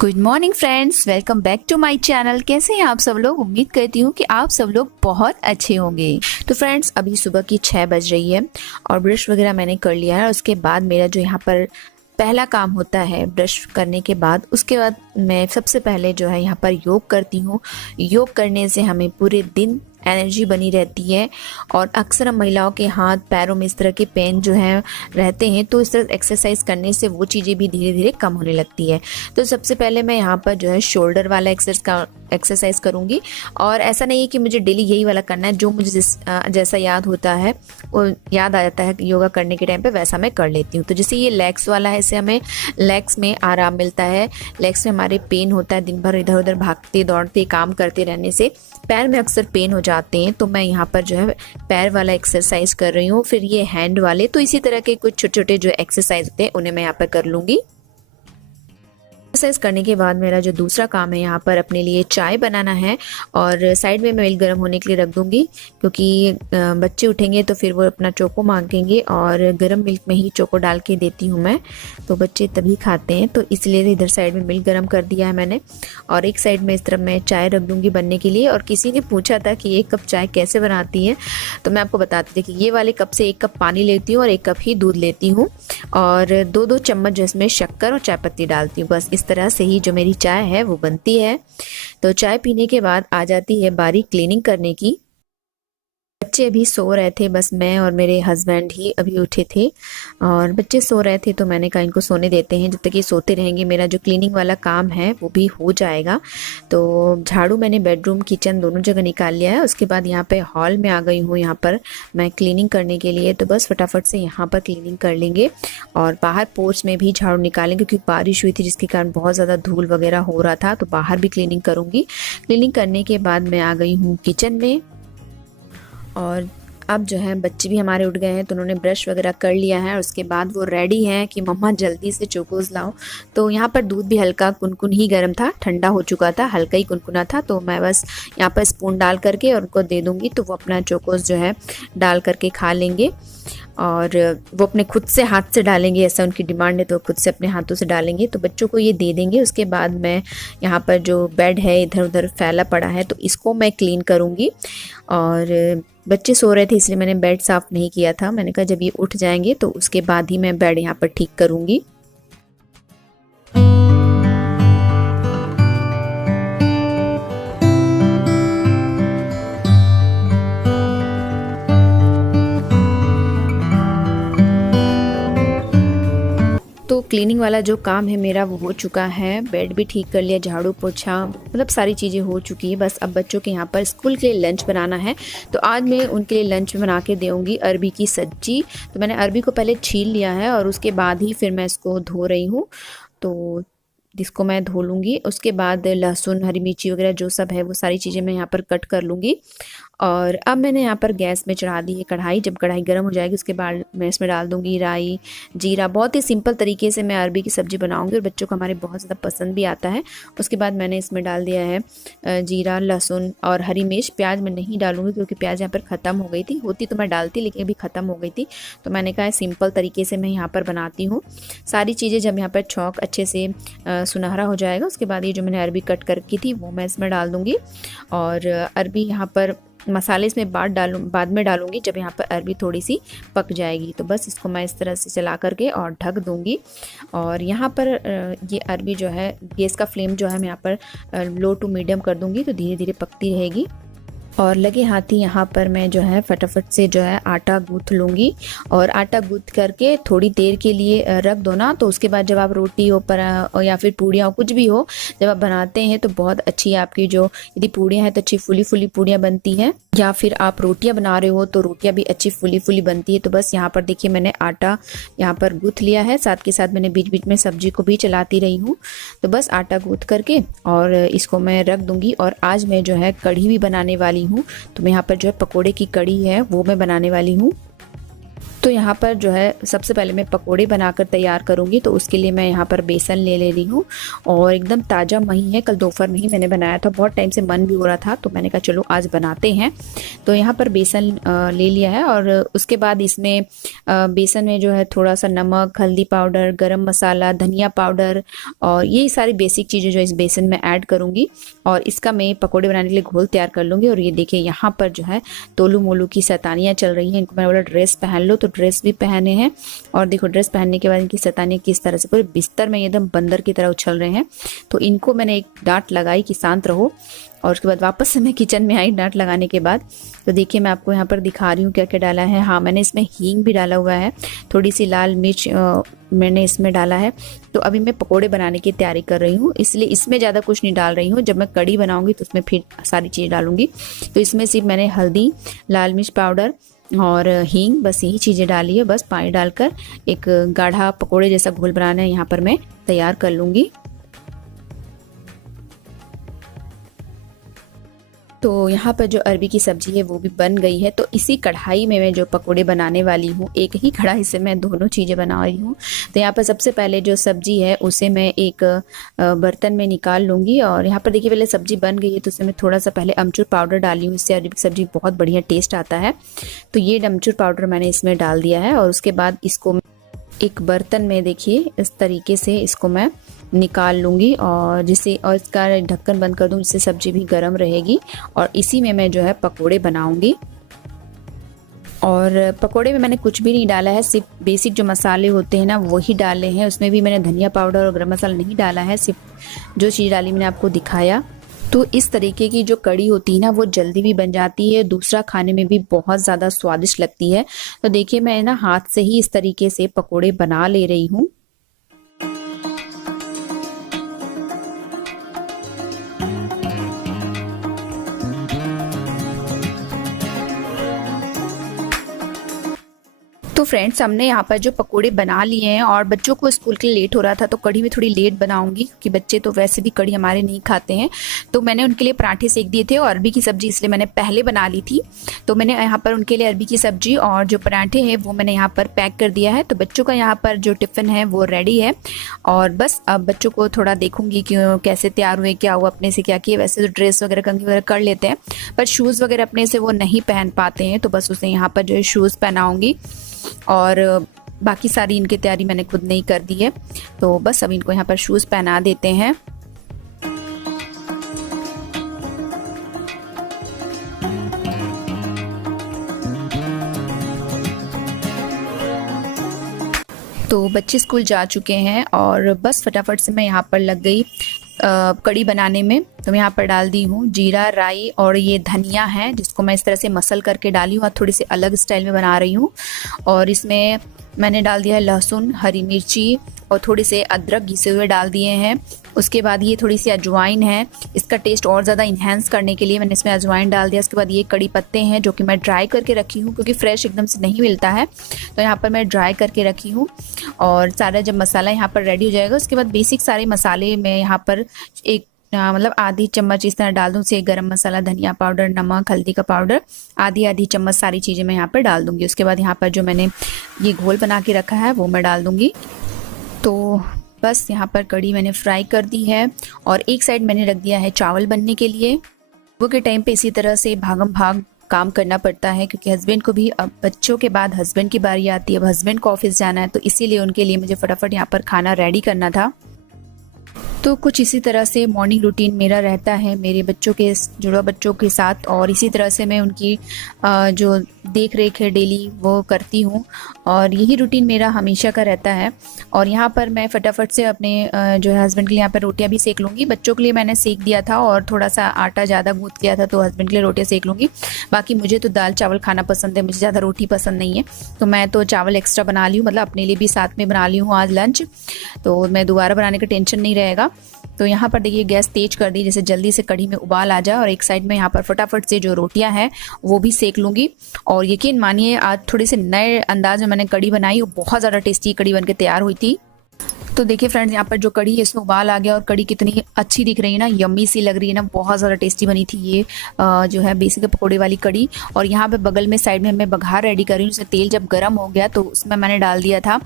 Good morning friends, welcome back to my channel. कैसे हैं आप सब लोग? उम्मीद करती हूँ कि आप सब लोग बहुत अच्छे होंगे। तो फ्रेंड्स, अभी सुबह की 6 बज रही है और ब्रश वगैरह मैंने कर लिया है। उसके बाद मेरा जो यहाँ पर पहला काम होता है ब्रश करने के बाद, उसके बाद मैं सबसे पहले जो है यहाँ पर योग करती हूँ। योग करने से हमें पूरे दिन एनर्जी बनी रहती है और अक्सर हम महिलाओं के हाथ पैरों में इस तरह के पेन जो हैं रहते हैं, तो इस तरह एक्सरसाइज करने से वो चीज़ें भी धीरे धीरे कम होने लगती है। तो सबसे पहले मैं यहाँ पर जो है शोल्डर वाला एक्सरसाइज करूँगी। और ऐसा नहीं है कि मुझे डेली यही वाला करना है, जो मुझे जैसा याद होता है वो याद आ जाता है योगा करने के टाइम पे, वैसा मैं कर लेती हूँ। तो जैसे ये लेग्स वाला है, इससे हमें लेग्स में आराम मिलता है। लेग्स में हमारे पेन होता है, दिन भर इधर उधर भागते दौड़ते काम करते रहने से पैर में अक्सर पेन हो जाते हैं। तो मैं यहाँ पर जो है पैर वाला एक्सरसाइज कर रही हूँ। फिर ये हैंड वाले, तो इसी तरह के कुछ छोटे छोटे जो एक्सरसाइज होते हैं उन्हें मैं यहाँ पर कर लूँगी। एक्सरसाइज करने के बाद मेरा जो दूसरा काम है, यहाँ पर अपने लिए चाय बनाना है और साइड में मैं मिल्क गर्म होने के लिए रख दूँगी, क्योंकि बच्चे उठेंगे तो फिर वो अपना चोको मांगेंगे और गर्म मिल्क में ही चोको डाल के देती हूँ मैं, तो बच्चे तभी खाते हैं। तो इसलिए इधर साइड में मिल्क गर्म कर दिया है मैंने और एक साइड में इस तरफ मैं चाय रख दूँगी बनने के लिए। और किसी ने पूछा था कि 1 कप चाय कैसे बनाती है, तो मैं आपको बताती थी कि ये वाले कप से 1 कप पानी लेती हूँ और 1 कप ही दूध लेती हूँ और 2-2 चम्मच जिसमें शक्कर और चाय पत्ती डालती हूँ। बस इस तरह से ही जो मेरी चाय है वो बनती है। तो चाय पीने के बाद आ जाती है बारी क्लीनिंग करने की। बच्चे अभी सो रहे थे, बस मैं और मेरे हस्बैंड ही अभी उठे थे और बच्चे सो रहे थे, तो मैंने कहा इनको सोने देते हैं। जब तक ये सोते रहेंगे मेरा जो क्लीनिंग वाला काम है वो भी हो जाएगा। तो झाड़ू मैंने बेडरूम किचन दोनों जगह निकाल लिया है। उसके बाद यहाँ पे हॉल में आ गई हूँ यहाँ पर मैं क्लीनिंग करने के लिए। तो बस फटाफट से यहाँ पर क्लीनिंग कर लेंगे और बाहर पोर्च में भी झाड़ू निकालेंगे, क्योंकि बारिश हुई थी जिसके कारण बहुत ज़्यादा धूल वगैरह हो रहा था। तो बाहर भी क्लीनिंग करूँगी। क्लीनिंग करने के बाद मैं आ गई हूँ किचन में और अब जो है बच्चे भी हमारे उठ गए हैं, तो उन्होंने ब्रश वगैरह कर लिया है और उसके बाद वो रेडी हैं कि मम्मा जल्दी से चोकोज लाओ। तो यहाँ पर दूध भी हल्का कुनकुन ही गर्म था, ठंडा हो चुका था, हल्का ही कुनकुना था। तो मैं बस यहाँ पर स्पून डाल करके और उनको दे दूँगी, तो वो अपना चोकोज जो है डाल करके खा लेंगे और वो अपने खुद से हाथ से डालेंगे, ऐसा उनकी डिमांड है तो खुद से अपने हाथों से डालेंगे। तो बच्चों को ये दे देंगे। उसके बाद मैं यहाँ पर जो बेड है इधर उधर फैला पड़ा है, तो इसको मैं क्लीन करूँगी। और बच्चे सो रहे थे इसलिए मैंने बेड साफ़ नहीं किया था। मैंने कहा जब ये उठ जाएंगे तो उसके बाद ही मैं बेड यहाँ पर ठीक करूँगी। तो क्लीनिंग वाला जो काम है मेरा वो हो चुका है। बेड भी ठीक कर लिया, झाड़ू पोछा, मतलब सारी चीज़ें हो चुकी है। बस अब बच्चों के यहाँ पर स्कूल के लिए लंच बनाना है। तो आज मैं उनके लिए लंच में बना के दूँगी अरबी की सब्जी। तो मैंने अरबी को पहले छील लिया है और उसके बाद ही फिर मैं इसको धो रही हूँ। तो जिसको मैं धो लूँगी, उसके बाद लहसुन हरी मिर्ची वगैरह जो सब है वो सारी चीज़ें मैं यहाँ पर कट कर लूँगी। और अब मैंने यहाँ पर गैस में चढ़ा दी है कढ़ाई। जब कढ़ाई गर्म हो जाएगी उसके बाद मैं इसमें डाल दूँगी राई जीरा। बहुत ही सिंपल तरीके से मैं अरबी की सब्ज़ी बनाऊँगी और बच्चों को हमारे बहुत ज़्यादा पसंद भी आता है। उसके बाद मैंने इसमें डाल दिया है जीरा लहसुन और हरी मिर्च। प्याज मैं नहीं डालूँगी क्योंकि प्याज यहाँ पर ख़त्म हो गई थी, होती तो मैं डालती लेकिन अभी ख़त्म हो गई थी। तो मैंने कहा सिंपल तरीके से मैं यहाँ पर बनाती हूँ। सारी चीज़ें जब यहाँ पर छौंक अच्छे से सुनहरा हो जाएगा उसके बाद ये जो मैंने अरबी कट कर की थी वो मैं इसमें डाल दूँगी। और अरबी यहाँ पर मसाले इसमें बाद में डालूंगी जब यहाँ पर अरबी थोड़ी सी पक जाएगी। तो बस इसको मैं इस तरह से चला करके और ढक दूंगी। और यहाँ पर ये अरबी जो है गैस का फ्लेम जो है मैं यहाँ पर लो टू मीडियम कर दूंगी, तो धीरे धीरे पकती रहेगी। और लगे हाथ ही यहाँ पर मैं जो है फटाफट से जो है आटा गूँथ लूँगी। और आटा गूँथ करके थोड़ी देर के लिए रख दो ना, तो उसके बाद जब आप रोटी हो पर या फिर पूड़ियाँ हो कुछ भी हो जब आप बनाते हैं तो बहुत अच्छी आपकी जो यदि पूड़ियाँ हैं तो अच्छी फुली फुली पूड़ियाँ बनती हैं, या फिर आप रोटियाँ बना रहे हो तो रोटियाँ भी अच्छी फुली फुली बनती है। तो बस यहाँ पर देखिए मैंने आटा यहाँ पर गूँथ लिया है, साथ के साथ मैंने बीच बीच में सब्जी को भी चलाती रही हूँ। तो बस आटा गूँथ करके और इसको मैं रख दूँगी। और आज मैं जो है कढ़ी भी बनाने वाली हूँ। तो मैं यहाँ पर जो है पकोड़े की कढ़ी है वो मैं बनाने वाली हूँ। तो यहाँ पर जो है सबसे पहले मैं पकोड़े बनाकर तैयार करूँगी। तो उसके लिए मैं यहाँ पर बेसन ले रही हूँ और एकदम ताज़ा मही है। कल दोपहर में ही मैंने बनाया था, बहुत टाइम से मन भी हो रहा था तो मैंने कहा चलो आज बनाते हैं। तो यहाँ पर बेसन ले लिया है और उसके बाद इसमें बेसन में जो है थोड़ा सा नमक, हल्दी पाउडर, गरम मसाला, धनिया पाउडर और ये सारी बेसिक चीज़ें जो इस बेसन में ऐड करूँगी और इसका मैं पकोड़े बनाने के लिए घोल तैयार कर लूँगी। और ये देखिए यहाँ पर जो है तोलू मोलू की शैतानियाँ चल रही हैं। इनको मैंने बोला ड्रेस पहन लो तो ड्रेस भी पहने हैं और देखो ड्रेस पहनने के बाद इनकी शैतानियाँ किस तरह से पूरे बिस्तर में एकदम बंदर की तरह उछल रहे हैं। तो इनको मैंने एक डांट लगाई कि शांत रहो और उसके बाद वापस से मैं किचन में आई डांट लगाने के बाद। तो देखिए मैं आपको यहाँ पर दिखा रही हूँ क्या क्या डाला है। हाँ, मैंने इसमें हींग भी डाला हुआ है, थोड़ी सी लाल मिर्च मैंने इसमें डाला है। तो अभी मैं पकोड़े बनाने की तैयारी कर रही हूँ, इसलिए इसमें ज़्यादा कुछ नहीं डाल रही हूँ। जब मैं कड़ी बनाऊँगी तो उसमें फिर सारी चीज़ डालूँगी। तो इसमें सिर्फ मैंने हल्दी, लाल मिर्च पाउडर और हींग, बस यही चीज़ें डाली है। बस पानी डालकर एक गाढ़ा पकोड़े जैसा घोल बनाना है यहाँ पर मैं तैयार कर लूँगी। तो यहाँ पर जो अरबी की सब्ज़ी है वो भी बन गई है। तो इसी कढ़ाई में मैं जो पकोड़े बनाने वाली हूँ, एक ही कढ़ाई से मैं दोनों चीज़ें बना रही हूँ। तो यहाँ पर सबसे पहले जो सब्ज़ी है उसे मैं एक बर्तन में निकाल लूँगी। और यहाँ पर देखिए पहले सब्ज़ी बन गई है तो उसमें मैं थोड़ा सा पहले अमचूर पाउडर डाली हूँ, इससे अरबी की सब्ज़ी बहुत बढ़िया टेस्ट आता है। तो ये अमचूर पाउडर मैंने इसमें डाल दिया है और उसके बाद इसको एक बर्तन में देखिए इस तरीके से इसको मैं निकाल लूँगी और इसका ढक्कन बंद कर दूँ जिससे सब्ज़ी भी गर्म रहेगी। और इसी में मैं जो है पकोड़े बनाऊँगी। और पकोड़े में मैंने कुछ भी नहीं डाला है, सिर्फ बेसिक जो मसाले होते हैं ना वही डाले हैं। उसमें भी मैंने धनिया पाउडर और गरम मसाला नहीं डाला है, सिर्फ जो चीज़ डाली मैंने आपको दिखाया। तो इस तरीके की जो कड़ी होती है ना वो जल्दी भी बन जाती है, दूसरा खाने में भी बहुत ज़्यादा स्वादिष्ट लगती है। तो देखिए मैं ना हाथ से ही इस तरीके से पकोड़े बना ले रही हूँ। तो फ्रेंड्स हमने यहाँ पर जो पकोड़े बना लिए हैं और बच्चों को स्कूल के लिए लेट हो रहा था तो कढ़ी में थोड़ी लेट बनाऊंगी क्योंकि बच्चे तो वैसे भी कढ़ी हमारे नहीं खाते हैं। तो मैंने उनके लिए पराठे सेक दिए थे और अरबी की सब्ज़ी इसलिए मैंने पहले बना ली थी। तो मैंने यहाँ पर उनके लिए अरबी की सब्ज़ी और जो पराठे हैं वो मैंने यहाँ पर पैक कर दिया है। तो बच्चों का यहाँ पर जो टिफ़िन है वो रेडी है और बस अब बच्चों को थोड़ा देखूंगी कि कैसे तैयार हुए, क्या हुआ, अपने से क्या किए। वैसे तो ड्रेस वगैरह कंघी वगैरह कर लेते हैं पर शूज़ वगैरह अपने से वो नहीं पहन पाते हैं। तो बस उसे यहाँ पर जो है शूज़ पहनाऊँगी और बाकी सारी इनकी तैयारी मैंने खुद नहीं कर दी है। तो बस अब इनको यहाँ पर शूज़ पहना देते हैं। तो बच्चे स्कूल जा चुके हैं और बस फटाफट से मैं यहाँ पर लग गई कड़ी बनाने में। तो मैं यहाँ पर डाल दी हूँ जीरा, राई और ये धनिया है जिसको मैं इस तरह से मसल करके डाली हूँ और थोड़ी सी अलग स्टाइल में बना रही हूँ। और इसमें मैंने डाल दिया है लहसुन, हरी मिर्ची और थोड़े से अदरक घिसे हुए डाल दिए हैं। उसके बाद ये थोड़ी सी अजवाइन है, इसका टेस्ट और ज़्यादा इन्हेंस करने के लिए मैंने इसमें अजवाइन डाल दिया। उसके बाद ये कड़ी पत्ते हैं जो कि मैं ड्राई करके रखी हूँ क्योंकि फ्रेश एकदम से नहीं मिलता है। तो यहाँ पर मैं ड्राई करके रखी हूँ और सारा जब मसाला यहाँ पर रेडी हो जाएगा उसके बाद बेसिक सारे मसाले मैं यहाँ पर एक मतलब आधी चम्मच इस तरह डाल दूँ से गरम मसाला, धनिया पाउडर, नमक, हल्दी का पाउडर, आधी चम्मच सारी चीज़ें मैं यहाँ पर डाल दूँगी। उसके बाद यहाँ पर जो मैंने ये घोल बना के रखा है वो मैं डाल दूँगी। तो बस यहाँ पर कड़ी मैंने फ्राई कर दी है और एक साइड मैंने रख दिया है चावल बनने के लिए। वो के टाइम पे इसी तरह से भागम भाग काम करना पड़ता है क्योंकि हस्बैंड को भी अब बच्चों के बाद हस्बैंड की बारी आती है। अब हस्बैंड को ऑफिस जाना है तो इसीलिए उनके लिए मुझे फटाफट यहाँ पर खाना रेडी करना था। तो कुछ इसी तरह से मॉर्निंग रूटीन मेरा रहता है मेरे बच्चों के जुड़वा बच्चों के साथ और इसी तरह से मैं उनकी जो देख रेख है डेली वो करती हूँ और यही रूटीन मेरा हमेशा का रहता है। और यहाँ पर मैं फटाफट से अपने जो है हस्बैंड के लिए यहाँ पर रोटियाँ भी सेक लूँगी। बच्चों के लिए मैंने सेक दिया था और थोड़ा सा आटा ज़्यादा गूँथ किया था तो हस्बैंड के लिए रोटियाँ सेक लूँगी। बाकी मुझे तो दाल चावल खाना पसंद है, मुझे ज़्यादा रोटी पसंद नहीं है तो मैं तो चावल एक्स्ट्रा बना ली हूँ, मतलब अपने लिए भी साथ में बना ली हूँ आज लंच। तो मैं दोबारा बनाने का टेंशन नहीं रहेगा। तो यहाँ पर देखिए गैस तेज कर दी जैसे जल्दी से कढ़ी में उबाल आ जाए और एक साइड में यहाँ पर फटाफट से जो रोटियाँ हैं वो भी सेक लूँगी। और यकीन मानिए आज थोड़े से नए अंदाज में मैंने कढ़ी बनाई, वो बहुत ज़्यादा टेस्टी कढ़ी बन के तैयार हुई थी। तो देखिए फ्रेंड्स, यहाँ पर जो कढ़ी है इसमें उबाल आ गया और कढ़ी कितनी अच्छी दिख रही है ना, यम्मी सी लग रही है ना, बहुत ज़्यादा टेस्टी बनी थी ये जो है बेसिक पकौड़े वाली कढ़ी। और यहाँ पे बगल में साइड में मैं बघार रेडी कर रही हूँ। उसमें तेल जब गर्म हो गया तो उसमें मैंने डाल दिया था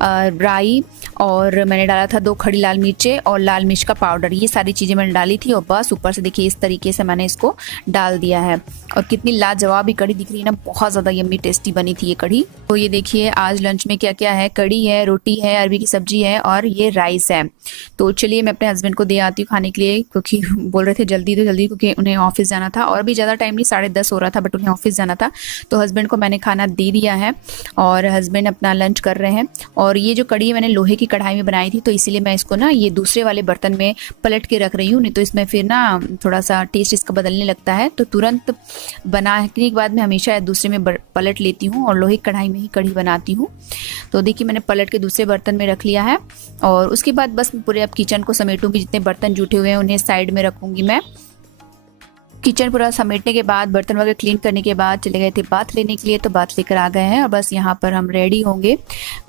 राई, और मैंने डाला था 2 खड़ी लाल मिर्चें और लाल मिर्च का पाउडर, ये सारी चीज़ें मैंने डाली थी। और बस ऊपर से देखिए इस तरीके से मैंने इसको डाल दिया है। और कितनी लाजवाब ही कढ़ी दिख रही है ना, बहुत ज़्यादा यम्मी टेस्टी बनी थी ये कढ़ी। तो ये देखिए आज लंच में क्या क्या है, कढ़ी है, रोटी है, अरबी की सब्जी है और ये राइस है। तो चलिए मैं अपने हस्बैंड को दे आती हूँ खाने के लिए, क्योंकि बोल रहे थे जल्दी तो जल्दी, क्योंकि उन्हें ऑफिस जाना था और भी ज़्यादा टाइम नहीं, 10:30 हो रहा था, बट उन्हें ऑफिस जाना था। तो हस्बैंड को मैंने खाना दे दिया है और हस्बैंड अपना लंच कर रहे हैं। और ये जो कढ़ी मैंने लोहे की कढ़ाई में बनाई थी, तो इसीलिए मैं इसको ना ये दूसरे वाले बर्तन में पलट के रख रही हूँ, नहीं तो इसमें फिर ना थोड़ा सा टेस्ट इसका बदलने लगता है। तो तुरंत बनाने के बाद मैं हमेशा दूसरे में पलट लेती हूँ और लोहे की कढ़ाई में ही कढ़ी बनाती हूँ। तो देखिए मैंने पलट के दूसरे बर्तन में रख लिया है। और उसके बाद बस पूरे अब किचन को समेटूंगी, जितने बर्तन जूठे हुए हैं उन्हें साइड में रखूंगी मैं। किचन पूरा समेटने के बाद, बर्तन वगैरह क्लीन करने के बाद चले गए थे बाथ लेने के लिए, तो बाथ लेकर आ गए हैं। और बस यहाँ पर हम रेडी होंगे,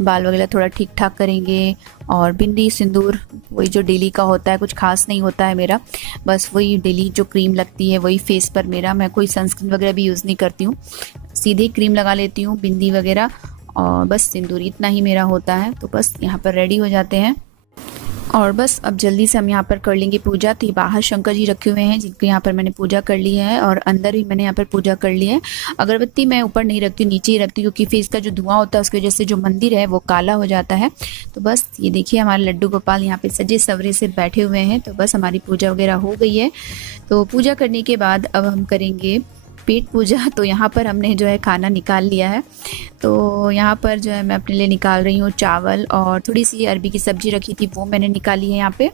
बाल वगैरह थोड़ा ठीक ठाक करेंगे और बिंदी सिंदूर वही जो डेली का होता है, कुछ खास नहीं होता है मेरा, बस वही डेली जो क्रीम लगती है वही फेस पर मेरा, मैं कोई सनस्क्रीन वगैरह भी यूज़ नहीं करती हूँ, सीधे क्रीम लगा लेती हूँ, बिंदी वगैरह और बस सिंदूर, इतना ही मेरा होता है। तो बस यहाँ पर रेडी हो जाते हैं और बस अब जल्दी से हम यहाँ पर कर लेंगे पूजा। तो बाहर शंकर जी रखे हुए हैं जिनके यहाँ पर मैंने पूजा कर ली है और अंदर भी मैंने यहाँ पर पूजा कर ली है। अगरबत्ती मैं ऊपर नहीं रखती हूँ, नीचे ही रखती हूँ, क्योंकि फिर इसका जो धुआं होता है उसकी वजह से जो मंदिर है वो काला हो जाता है। तो बस ये देखिए हमारे लड्डू गोपाल यहाँ पे सजे सवरे से बैठे हुए हैं। तो बस हमारी पूजा वगैरह हो गई है। तो पूजा करने के बाद अब हम करेंगे पेट पूजा। तो यहाँ पर हमने जो है खाना निकाल लिया है। तो यहाँ पर जो है मैं अपने लिए निकाल रही हूँ चावल और थोड़ी सी अरबी की सब्जी रखी थी वो मैंने निकाली है यहाँ पे।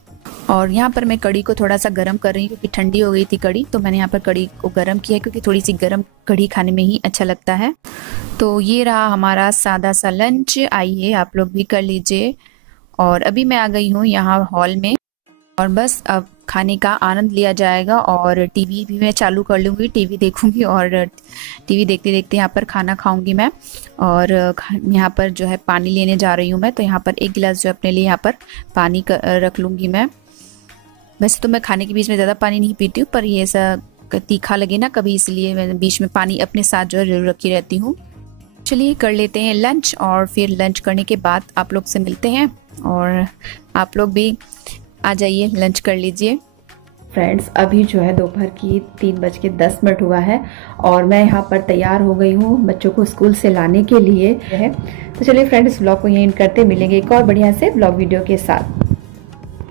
और यहाँ पर मैं कढ़ी को थोड़ा सा गर्म कर रही हूँ, क्योंकि ठंडी हो गई थी कढ़ी, तो मैंने यहाँ पर कढ़ी को गर्म किया, क्योंकि थोड़ी सी गर्म कढ़ी खाने में ही अच्छा लगता है। तो ये रहा हमारा सादा सा लंच, आइए आप लोग भी कर लीजिए। और अभी मैं आ गई हूँ यहाँ हॉल में और बस अब खाने का आनंद लिया जाएगा। और टीवी भी मैं चालू कर लूँगी, टीवी देखूँगी और टीवी देखते देखते यहाँ पर खाना खाऊँगी मैं। और यहाँ पर जो है पानी लेने जा रही हूँ मैं, तो यहाँ पर 1 गिलास जो अपने लिए यहाँ पर पानी रख लूँगी मैं। वैसे तो मैं खाने के बीच में ज़्यादा पानी नहीं पीती हूँ, पर ये ऐसा तीखा लगे ना कभी, इसलिए मैं बीच में पानी अपने साथ जो है जरूर रखी रहती हूँ। चलिए कर लेते हैं लंच और फिर लंच करने के बाद आप लोग से मिलते हैं। और आप लोग भी आ जाइए, लंच कर लीजिए। फ्रेंड्स अभी जो है दोपहर की 3:10 हुआ है और मैं यहाँ पर तैयार हो गई हूँ बच्चों को स्कूल से लाने के लिए है। तो चलिए फ्रेंड्स, ब्लॉग को यहीं करते, मिलेंगे एक और बढ़िया से ब्लॉग वीडियो के साथ।